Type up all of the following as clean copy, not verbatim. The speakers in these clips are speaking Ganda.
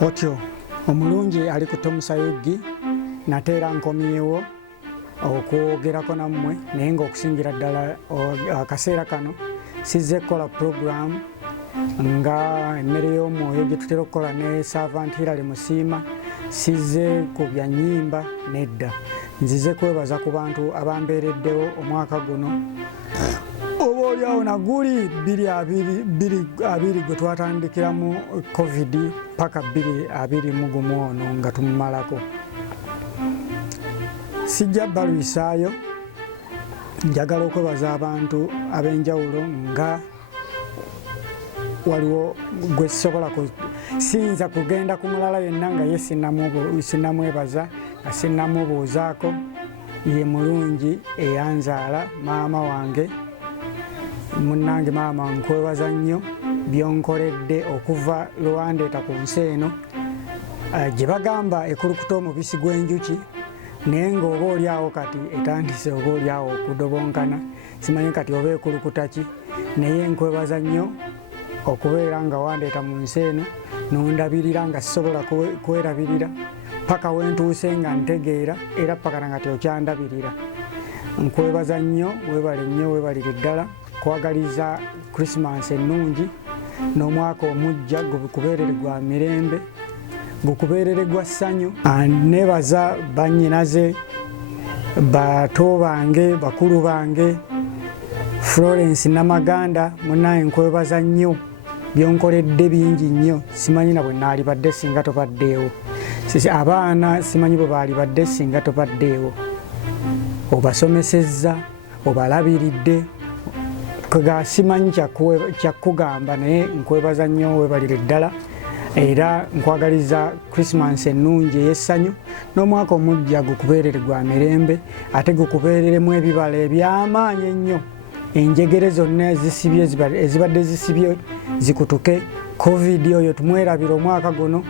Otyo omulungi ali ku Tom Sayugi nateera nkomyewo okwogerako nammwe naye ng'okusingira ddala akaseera kano sizze kukola program nga emmere y'omwoyo gye tutera okukola ne Servant Hilary Musiima, sizze ku bya nnyimba nedda. Nzize kwebaza ku bantu abambeereddewo omwaka guno oba oliawo naguli 2020 gwe twatandikiramu covid paka 2021 ono nga tumumalako. Sijja balwisaayo, njagala okwebaza abantu ab'enjawulo nga waliwo gwe sisobola siyinza kugenda ku mulala yenna nga ye sinnamwebaza nga sinnamubuuzaako. Ye mulungi eyanzaala maama wange, munnange maama nkwebaza nnyo byonkoledde okuva lwandeeta ku nsi eno gye bagamba ekulukuta omubisi gw'enjuki, naye ng'oba oliawo kati etandise oba oliawo okudobonkana, simanyi kati oba ekulukuta ki, naye nkwebaza nnyo okubeera nga wandeeta mu nsi eno nondabirira nga sisobola kwerabirira paka wentuuse nga ntegeera era paka nga tyokyandabirira. Nkwebaza nnyo, weebale nnyo, weebalire ddala, kwagaliza Christmas ennungi n'omwaka omujja gukubeerere gwa mirembe, gukubeerere gwa ssanyu. Nebaza bannyinaze, bato bange, bakulu bange, Florence Namaganda, munnaye nkwebaza nnyo byonkoledde bingi nnyo, simanyi na bwe naalibadde singa tobaddeewo. Abaana simanyi bwe baalibadde singa tobaddeewo. Obasomesezza, obalabiridde, simanyi kyakugamba, naye nkwebaza nnyo, weebalire ddala, era nkwagaliza Christmas ennungi ey'essanyu n'omwaka omujja gukubeerere gwa mirembe, ate gukubeereremu ebibala eby'amaanyi ennyo, enjegere zonna ezibadde zisibye zikutuke, covid oyo tumwerabire omwaka guno,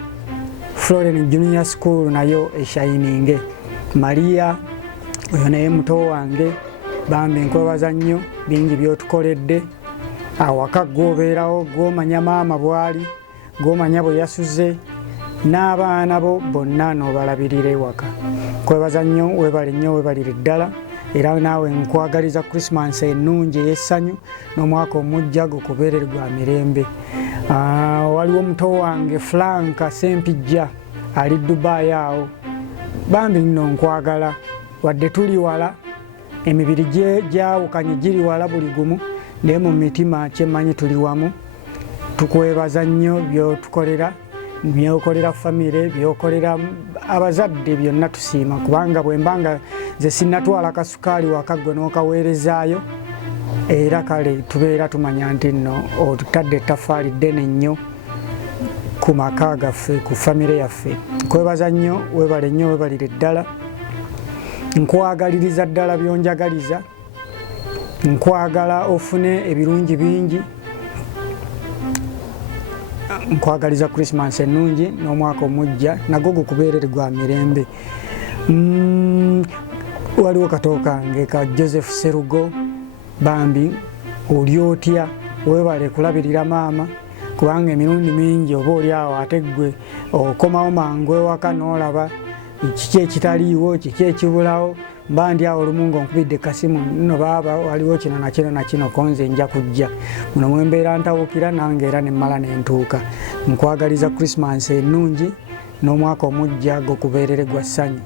Florence Junior School nayo eshayininge, Maria oyo naye muto wange, bambi nkwebaza nnyo bingi byotukoledde. Awaka gwobeerawo, gwomanya maama bwali, gwomanya bwe yasuze, n'abaana bo bonna n'obalabirira ewaka. Nkwebaza nnyo, weebale nnyo, weebalire ddala, era naawe nkwagaliza Christmas ennungi ey'essanyu n'omwaka omujja gukubeerere gwa mirembe. Waliwo muto wange Franka Sempijja ali Dubai awo, bambi nno nkwagala, wadde tuli wala, emibiri gyawukanye giri wala buli gumu, naye mu mitima kyemmanyi tuli wamu. Tukwebaza nnyo byotukolera, byokolera famire, byokolera abazadde, byonna tusiima, kubanga bwe mbanga ze sinnatwala kasukaali waka gwe n'okaweerezaayo, era kale tubeera tumanya nti nno otutadde ettaffaali ddene nnyo ku maka gaffe, ku famire yaffe. Nkwebaza nnyo, weebale nnyo, weebalire ddala, nkwagaliriza ddala byonjagaliza, nkwagala ofune ebirungi bingi, nkwagaliza Christmas ennungi n'omwaka omujja nagwo gukubeerere gwa mirembe. Waliwo kato kange ka Joseph Serugo, bambi oli otya, weebale kulabirira maama, kubanga emirundi mingi oba oliawo ate ggwe okomawo mangu ewaka n'olaba kiki ekitaliiwo, kiki ekibulawo, mba ndi awo olumu ng'onkubidde kasimu, nno baaba waliwo kino na kino na kino, konze nja kujja muno mwembeera ntawukira, nange era nemmala nentuuka. Nkwagaliza Christmas ennungi n'omwaka omujja gukubeerere gwa ssanyu.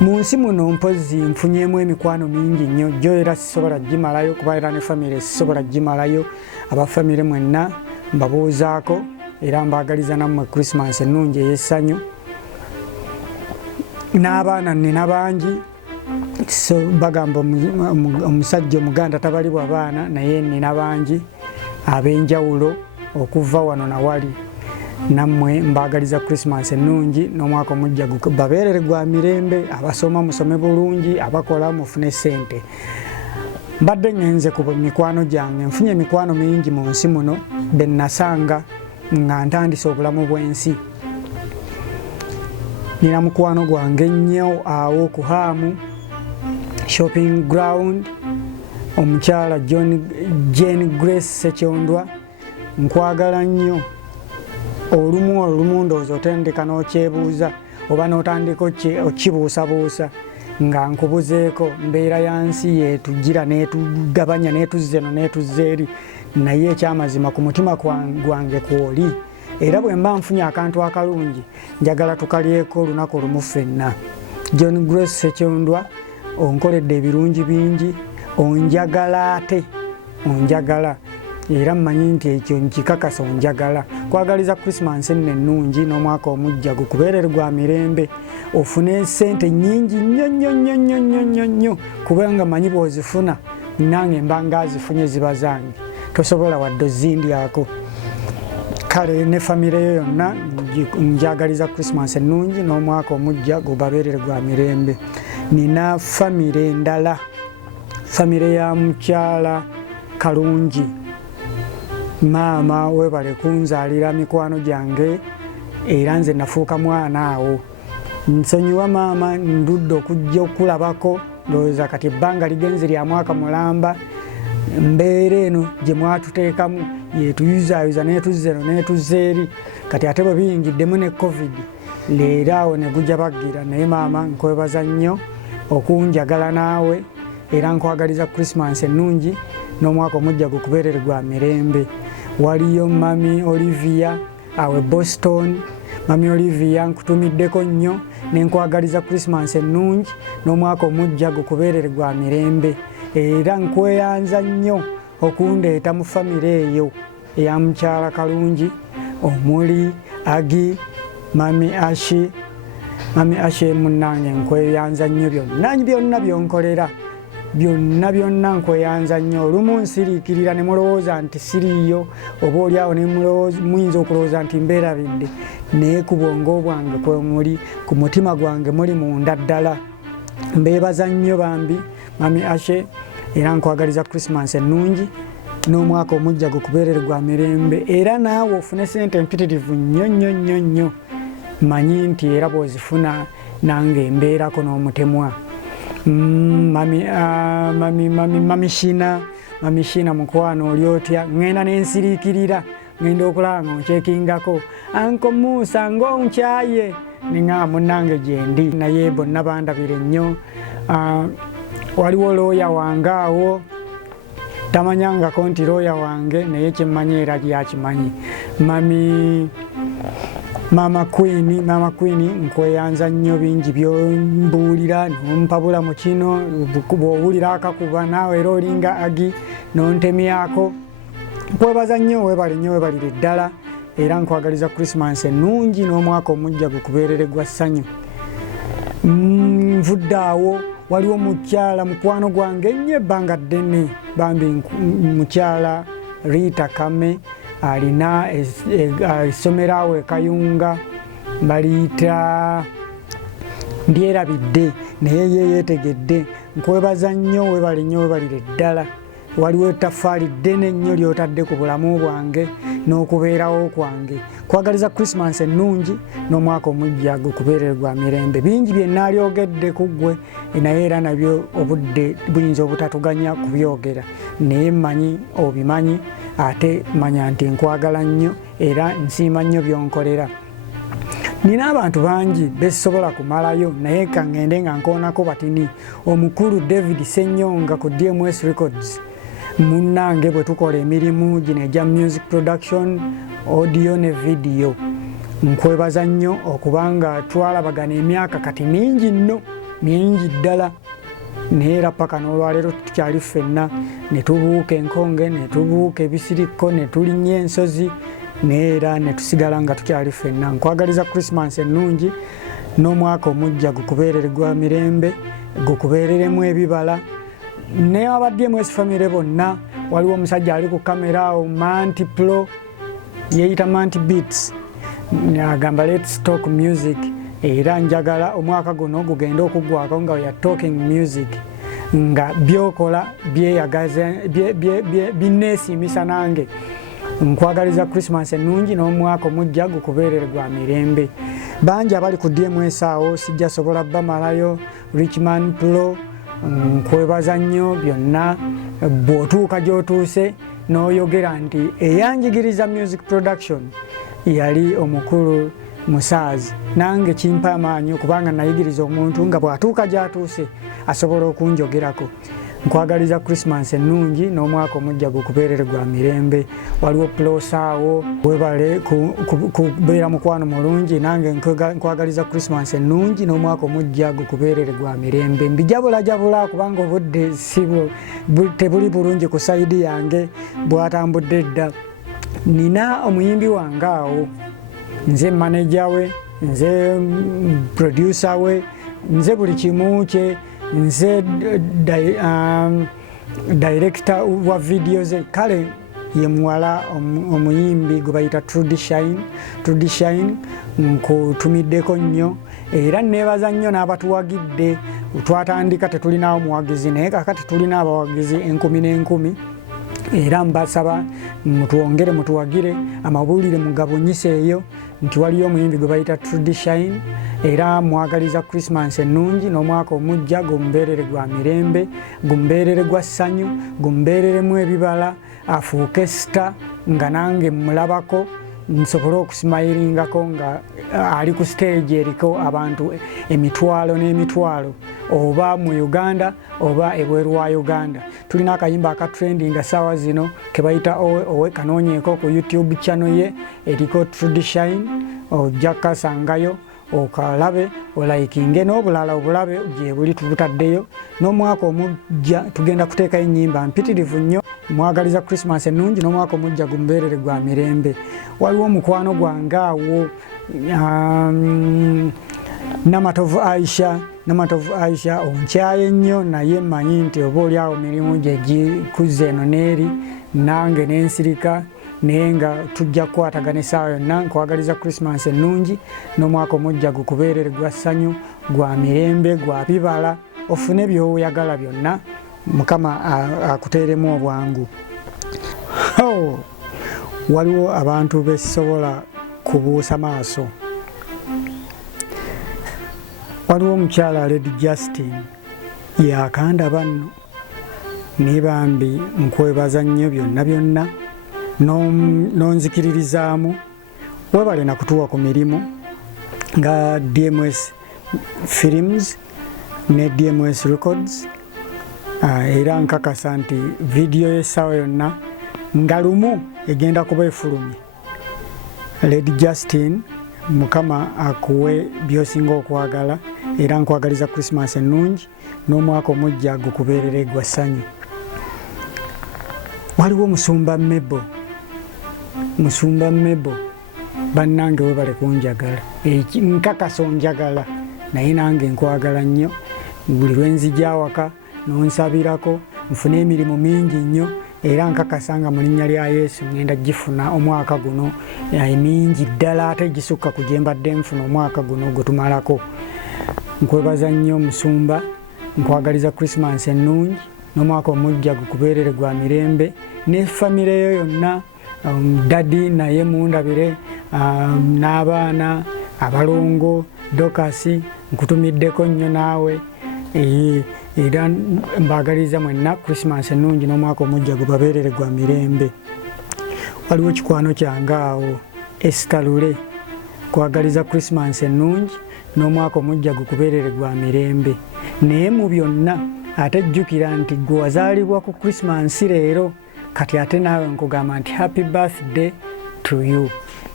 Mu nsi muno mpozi nfunyemu emikwano mingi nnyo, gyo era sisobola gimalayo, kuba era ne famire sisobola gimalayo. Abafamire mwenna mbabuuzaako era mbaagaliza nammwe Christmas ennungi ey'essanyu. N'abaana nnina bangi, so bagamba omusajja omuganda tabalibwa baana, naye nnina bangi ab'enjawulo okuva wano na wali. Nammwe mbaagaliza Christmas ennungi n'omwaka omujja babeerere gwa mirembe, abasoma musome bulungi, abakola mufune ssente. Mbadde ngenze ku mikwano gyange, nfunye emikwano mingi mu nsi muno be nasanga nga ntandise obulamu bw'ensi. Nina mukwano gwange nnyo awo ku Hamu shopping ground, omukyala Jane Grace Sekyondwa, nkwagala nnyo olumu ndowooza otendeka n'okyebuuza oba n'otandika okibuusabuusa nga nkubuzeeko mbeera ya nsi yetugira netugabanya netuzza eno netuzza eri, naye ekyamazima ku mutima gwange kwoli, era bwe mba nfunye akantu akalungi njagala tukalyeko olunaku lumu ffenna. John Grace Ssekyondwa, onkoledde ebirungi bingi, onjagala ate onjagala, era mmanyi nti ekyo nkikakasa onjagala. Kwagaliza Christmas eno ennungi n'omwaka omujja gukubeerere gwa mirembe, ofune sente nnyingi nnyo kubanga manyi bw'ozifuna nange mba ngaazifunye ziba zange, tosobola wadde ozindyako. Kale ne famire yo yonna njagaliza Christmas ennungi n'omwaka omujja gubabeerere gwa mirembe. Nina famire endala, famire ya mukyala Kalungi, maama webale kunzaalira mikwano gyange era nze nafuuka mwana awo. Nsonyiwa maama, ndudde okujja okulabako, ndowooza kati ebbanga ligenze lya mwaka mulamba, mbeera eno gye mwatuteekamu yetuyuzayuza netuzza eno netuzza eri, kati ate bwe biyingiddemu ne covid leero awo ne gujja baggira. Naye maama nkwebaza nnyo okunjagala naawe, era nkwagaliza Christmas ennungi n'omwaka omujja gukubeerere gwa mirembe. Waliyo mami Olivia awe Boston. Mami Olivia nkutumiddeko nnyo nenkwagaliza Christmas ennungi n'omwaka omujja gukubeerere gwa mirembe, era nkweyanza nnyo okundeeta mu famire eyo eya mukyala Kalungi omuli Agi, mami Ashi. Mami Ashi munnange nkweyanza nnyo byonna byonkolera, byonna nkweyanza nnyo. Olumu nsiriikirira ne mulowooza nti siriiyo, oba oliawo ne muyinza okulowooza nti mbeerabidde, naye ku bwongo bwange kwe muli, ku mutima gwange muli munda ddala. Mbeebaza nnyo bambi mami Ashe, era nkwagaliza Christmas ennungi n'omwaka omujja gukubeerere gwa mirembe, era naawe ofune sente empitirivu nnyo. Manyi nti era bw'ozifuna nange mbeerako n'omutemwa. Mami Shina mukwano oli otya? Ngenda nensiriikirira, ngenda okulaba ng'onkyekingako, Uncle Musa ng'onkyaye, ninga munnange gye ndi. Naye bonna bandabire nnyo. Waliwo looya wange awo, tamanyangako nti looya wange, naye kyemmanyi era yakimanyi. Mama Queen nkweyanza nnyo, bingi byombuulira nompabula mu kino, bw'owulira akakuba naawe era olinga Agi nontemyako. Nkwebaza nnyo, weebalire ddala, era nkwagaliza Christmas ennungi n'omwaka omujja gukubeerere gwa ssanyu. Nvudde awo, waliwo mukyala mukwano gwange nnyo ebbanga ddene, bambi mukyala Rita Kame, alina essomero awo e Kayunga, baliyita Ndyerabidde, naye ye yeetegedde. Nkwebaza nnyo, weebalire ddala. Waliwo ettaffaali ddene nnyo ly'otadde ku bulamu bwange n'okubeerawo kwange. Kwagaliza Christmas ennungi n'omwaka omujja gukubeerere gwa mirembe. Bingi bye naalyogedde ku ggwe, naye era nabyo obudde buyinza obutatuganya kubyogera, naye mmanyi obimanyi, ate manya nti nkwagala nnyo era nsiima nnyo byonkolera. Nina abantu bangi besobola kumalayo, naye kangende nga nkoonako batini. Omukulu David Ssenyonga ku DMS Records, munnange bwe tukola emirimu gino egya music production, audio ne video. Nkwebaza nnyo okubanga twalabagana emyaka kati mingi nno, mingi ddala, naye era paka n'olwaleero tukyali ffenna, ne tubuuka enkonge, ne tubuuka ebisirikko, ne tulinnya ensozi, naye era ne tusigala nga tukyali ffenna. Nkwagaliza Christmas ennungi n'omwaka omujja gukubeerere gwa mirembe, gukubeereremu ebibala. Ne abaddemu famire bonna, waliwo omusajja ali ku kamera awo, Manti Pro, yeeyita Manti Beats, agamba let's talk music, era njagala omwaka guno gugenda okuggwako nga ya talking music, nga byokola byeyagaza binneesiimisa nange. Nkwagaliza Christmas ennungi n'omwaka omujja gukubeerere gwa mirembe. Bangi abali ku DMS awo sijja sobola bamalayo. Richman Pro, nkwebaza nnyo byonna. Bw'otuuka gy'otuuse n'oyogera nti eyanjigiriza music production yali omukulu musaazi nange kimpa amaanyi kubanga nayigiriza omuntu nga bwatuuka gyatuuse asobola okunjogerako. Nkwagaliza Christmas ennungi n'omwaka omujja gukubeerere gwa mirembe. Waliwo pulosaawo webale kubeera mukwano mulungi, nange nkwagaliza Christmas ennungi n'omwaka omujja gukubeerere gwa mirembe. Mbijabulajabula kubanga obudde tebuli bulungi ku sayidi yange bwatambudde dda. Nina omuyimbi wange awo, nze manager we, nze producer we, nze buli kimu kye, nze director wa video ze. Kale ye muwala omuyimbi gwe bayita Trudy Shine nkutumiddeko nnyo era nebaza nnyo n'abatuwagidde. Twatandika tetulinawo muwagizi naye kakati tulina abawagizi 10,000 era mbasaba mutwongere mutuwagire amawulire mugabunyiseeyo nti waliyo omuyimbi gwe bayita Trudy Shine era mwagaliza Christmas ennungi n'omwaka omujja gumbeerere gwa mirembe, gumbeerere gwa ssanyu, gumbeereremu ebibala, afuuke star nga nange mulabako nsobole okusimayiringako nga ali ku stage eriko abantu emitwalo n'emitwalo oba mu Uganda oba ebweru wa Uganda. Tulina akayimba akatrendinga saawa zino kebayita owe kanoonyeeko ku YouTube channel ye eriko Trudy Shine, ojja kasangayo okalabe olaikinge n'obulala obulabe gye buli tubutaddeyo. N'omwaka omujja tugenda kuteekayo ennyimba mpitirivu nnyo, mwagaliza Christmas ennungi n'omwaka omujja gumbeerere gwa mirembe. Waliwo omukwano gwange awo Namatovu Aisha onkyaye nnyo naye mmanyi nti oba oli awo mirimu gye gikuze eno n'eri nange n'ensirika naye nga tujja kukwatagana essaawa yonna. Nkwagaliza Christmas ennungi n'omwaka omujja gukubeerere gwa ssanyu, gwa mirembe, gwa bibala, ofune by'oyagala byonna, Mukama akuteeremu obwangu. Waliwo abantu besobola kubuusa maaso. Waliwo omukyala Lady Justin yakanda banno nibambi nkwebaza nnyo byonna nonzikiririzaamu. Webale nakutuwa ku mirimu nga DMS Films ne DMS Records era nkakasa nti video y'essaawa yonna nga lumu egenda kuba efulumye. Lady Justin, Mukama akuwe byosinga okwagala era nkwagaliza Christmas ennungi n'omwaka omujja gukubeerere gwa ssanyu. Waliwo Musumba Mebo bannange webale kunjagala, nkakasa onjagala naye nange nkwagala nnyo. Buli lwenzija awaka nonsabirako nfune emirimu mingi nnyo era nkakasanga mu linnya lya Yesu ngenda gifuna omwaka guno mingi ddala ate gisukka ku gye mbadde nfuna omwaka guno gutumalako. Nkwebaza nnyo Musumba, nkwagaliza Christmas ennungi n'omwaka omujja gukubeerere gwa mirembe ne famire yo yonna. Dadi naye mundabire n'abaana abalongo Dokasi nkutumiddeko nnyo naawe era mbagaliza mwenna Christmas ennungi n'omwaka omujja gubabeerere gwa mirembe. Waliwo kikwano kyange awo Esther Lule, kwagaliza Christmas ennungi n'omwaka omujja gukubeerere gwa mirembe. Naye mu byonna ate jjukira nti gwe wazaalibwa ku Christmas leero, kati ate naawe nkugamba nti happy birthday to you.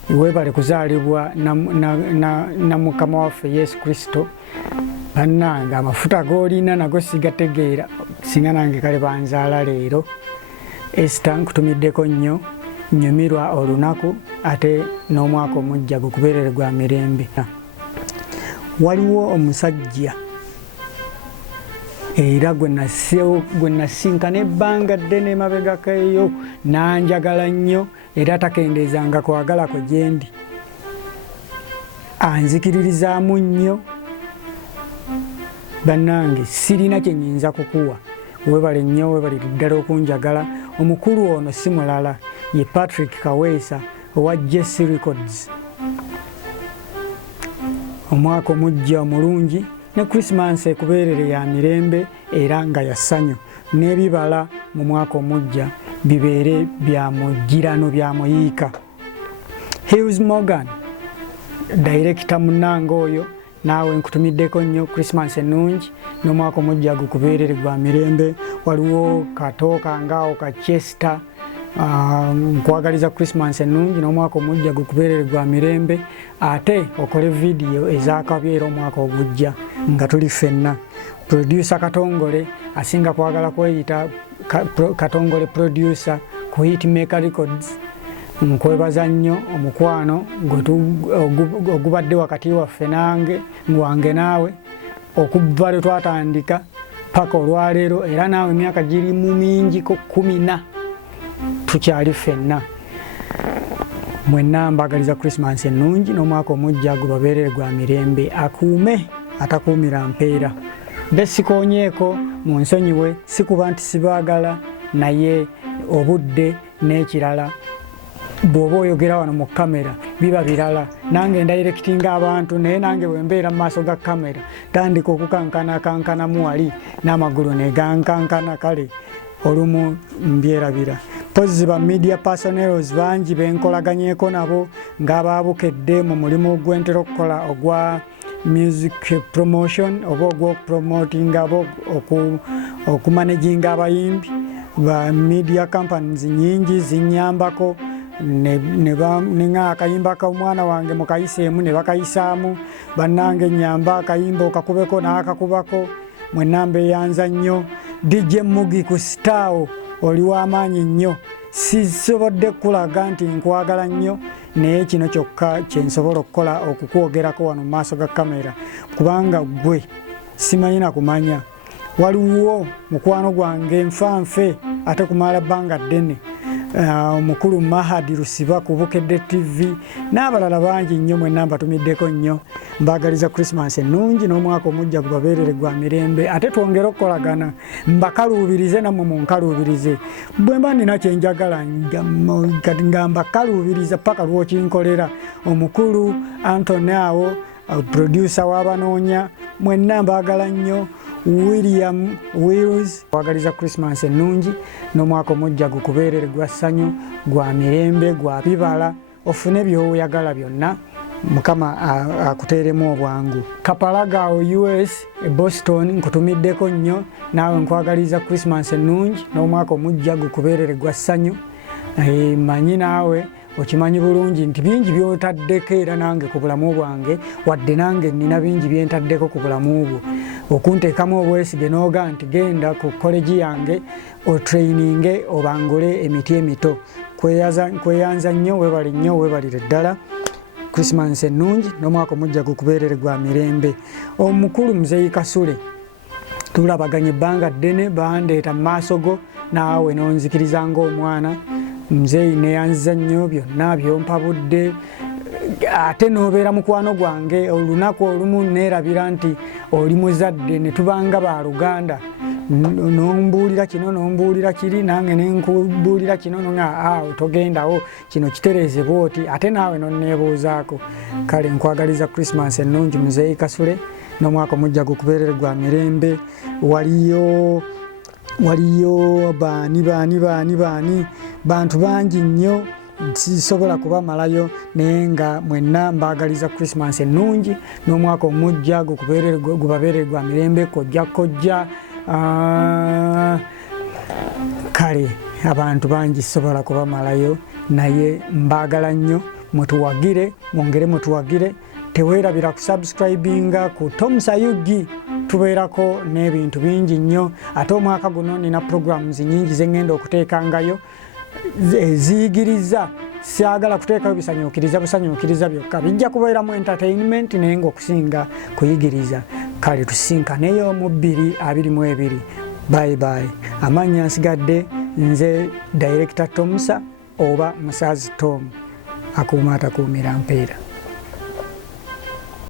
Webale kuzaalibwa na Mukama waffe Yesu Kristo. Bannange amafuta g'olina nago sigategeera singa nange kale banzaala leero. Esther nkutumiddeko nnyo, nyumirwa olunaku ate n'omwaka omujja gukubeerere gwa mirembe. Waliwo omusajja era gwe nasinkana ebbanga ddene emabegako eyo nanjagala nnyo era takendeezanga kwagalako gye ndi, anzikiririzaamu nnyo. Bannange sirina kye nnyinza kukuwa, webale nnyo, webale ddala okunjagala. Omukulu ono si mulala ye Patrick Kaweesa owa Jesse Records. Omwaka omujja omulungi ne Christmas ekubeerere ya mirembe era nga ya ssanyu, n'ebibala mu mwaka omujja bibeere bya mugirano bya muyiika. Hughes Morgan director munange oyo naawe nkutumiddeko nnyo Christmas ennungi n'omwaka omujja gukubeerere gwa mirembe. Waliwo katooka ngaawo ka Chester nkwagaliza Christmas ennungi n'omwaka omujja gukubeerere gwa mirembe, ate okole vidiyo ezakabyera omwaka ogujja nga tuli ffenna. Producer Katongole asinga kwagala kweyita Katongole producer ku Hitmaker Records. Nkwebaza nnyo omukwano ogubadde wakati waffe nange wange naawe okuva lwe twatandika paka olwaleero, era naawe emyaka giri mu mingiko 14 tukyali ffenna. Mwenna mbagaliza Christmas ennungi n'omwaka omujja gubabeerere gwa mirembe. Akuume atakuumira mpeera. Besikonyeeko munsonyiwe, si kuba nti sibaagala, naye obudde n'ekirala bw'oba oyogera wano mu kamera biba birala. Nange ndayirekitinga abantu, naye nange bwe mu maaso ga kamera tandika okukankanamu wali n'amagulu ne gankankana, kale olumu mbyerabira. Pozi ba media personnels bangi benkolaganyeko nabo ng'abaabukedde mu mulimu gw'entera okukola ogwa music promotion oba ogw'okupromotinga okumanaginga abayimbi. Ba media companies nyingi zinyambako ne akayimba ka omwana wange mukayiseemu ne bakayisaamu, bannange nyamba akayimba okakubeko n'akakubako. Mwenna mbeeyanza nnyo. DJ Mugi ku Staawo oli w'amaanyi nnyo. Sisobodde kulaga nti nkwagala nnyo, naye kino kyokka kyensobola okukola okukwogerako wano mu maaso ga kamera, kubanga gwe simanyi na kumanya. Waliwo mukwano gwange nfanfe ate kumala bbanga ddene, omukulu Mahadi Lusiba ku Bukedde TV n'abalala bangi nnyo. Mwenna mbatumiddeko nnyo. Mbagaliza Christmas ennungi n'omwaka omujja gubabeerere gwa mirembe, ate twongere okukolagana, mbakaluubirize nammwe munkaluubirize. Bwe mba nina kyenjagala nga mbakaluubiriza paka lw'okinkolera. Omukulu Anthony awo producer w'abanoonya, mwenna mbaagala nnyo. William Wills, wagaliza Christmas ennungi n'omwaka omujja gukubeerere gwa ssanyu, gwa mirembe, gwa bibala, ofune by'oyagala byonna, Mukama akuteeremu obwangu. Kapalaga US Boston nkutumiddeko nnyo, naawe nkwagaliza Christmas ennungi n'omwaka omujja gukubeerere gwa ssanyu. Manyi naawe okimanyi bulungi nti bingi by'otaddeko era nange ku bulamu bwange, wadde nange nina bingi byentaddeko ku bulamu bwo. Okunteekamu obwesige n'oga nti genda ku koleji yange otraininge obangule emiti emito. Nkweyanza nnyo, weebalire ddala. Christmas ennungi n'omwaka omujja gukubeerere gwa mirembe. Omukulu Muzeeyi Kasule tulabaganye ebbanga ddene, bandeeta mu maaso go naawe n'onzikiriza ng'omwana. Muzeeyi neeyanziza nnyo, byonna byompa budde, ate n'obeera mukwano gwange. Olunaku olumu neerabira nti oli muzadde ne tubanga ba Luganda, nombuulira kino nombuulira kiri, nange nenkubuulira kino nga togendawo, kino kitereeze bwoti, ate naawe nonneebuuzaako. Kale nkwagaliza Christmas ennungi Muzeeyi Kasule n'omwaka omujja gukubeerere gwa mirembe. Waliyo baani bantu bangi nnyo sisobola kubamalayo, naye nga mwenna mbaagaliza Christmas ennungi n'omwaka omujja gubabeerere gwa mirembe. Kojja kale abantu bangi sisobola kubamalayo, naye mbaagala nnyo. Mutuwagire, mwongere mutuwagire. Teweerabira kusubscribinga ku Tom Sayugi, tubeerako n'ebintu bingi nnyo. Ate omwaka guno nina programs nyingi ze ngenda okuteekangayo eziyigiriza. Siagala kuteekayo busanyukiriza byokka, bijja kubeeramu entertainment naye ng'okusinga kuyigiriza. Kale tusinkaneyo mu 2022. Bye bye. Amannya nsigadde nze Director Tomsa oba Musaazi Tom. Akuuma atakuumira mpeera.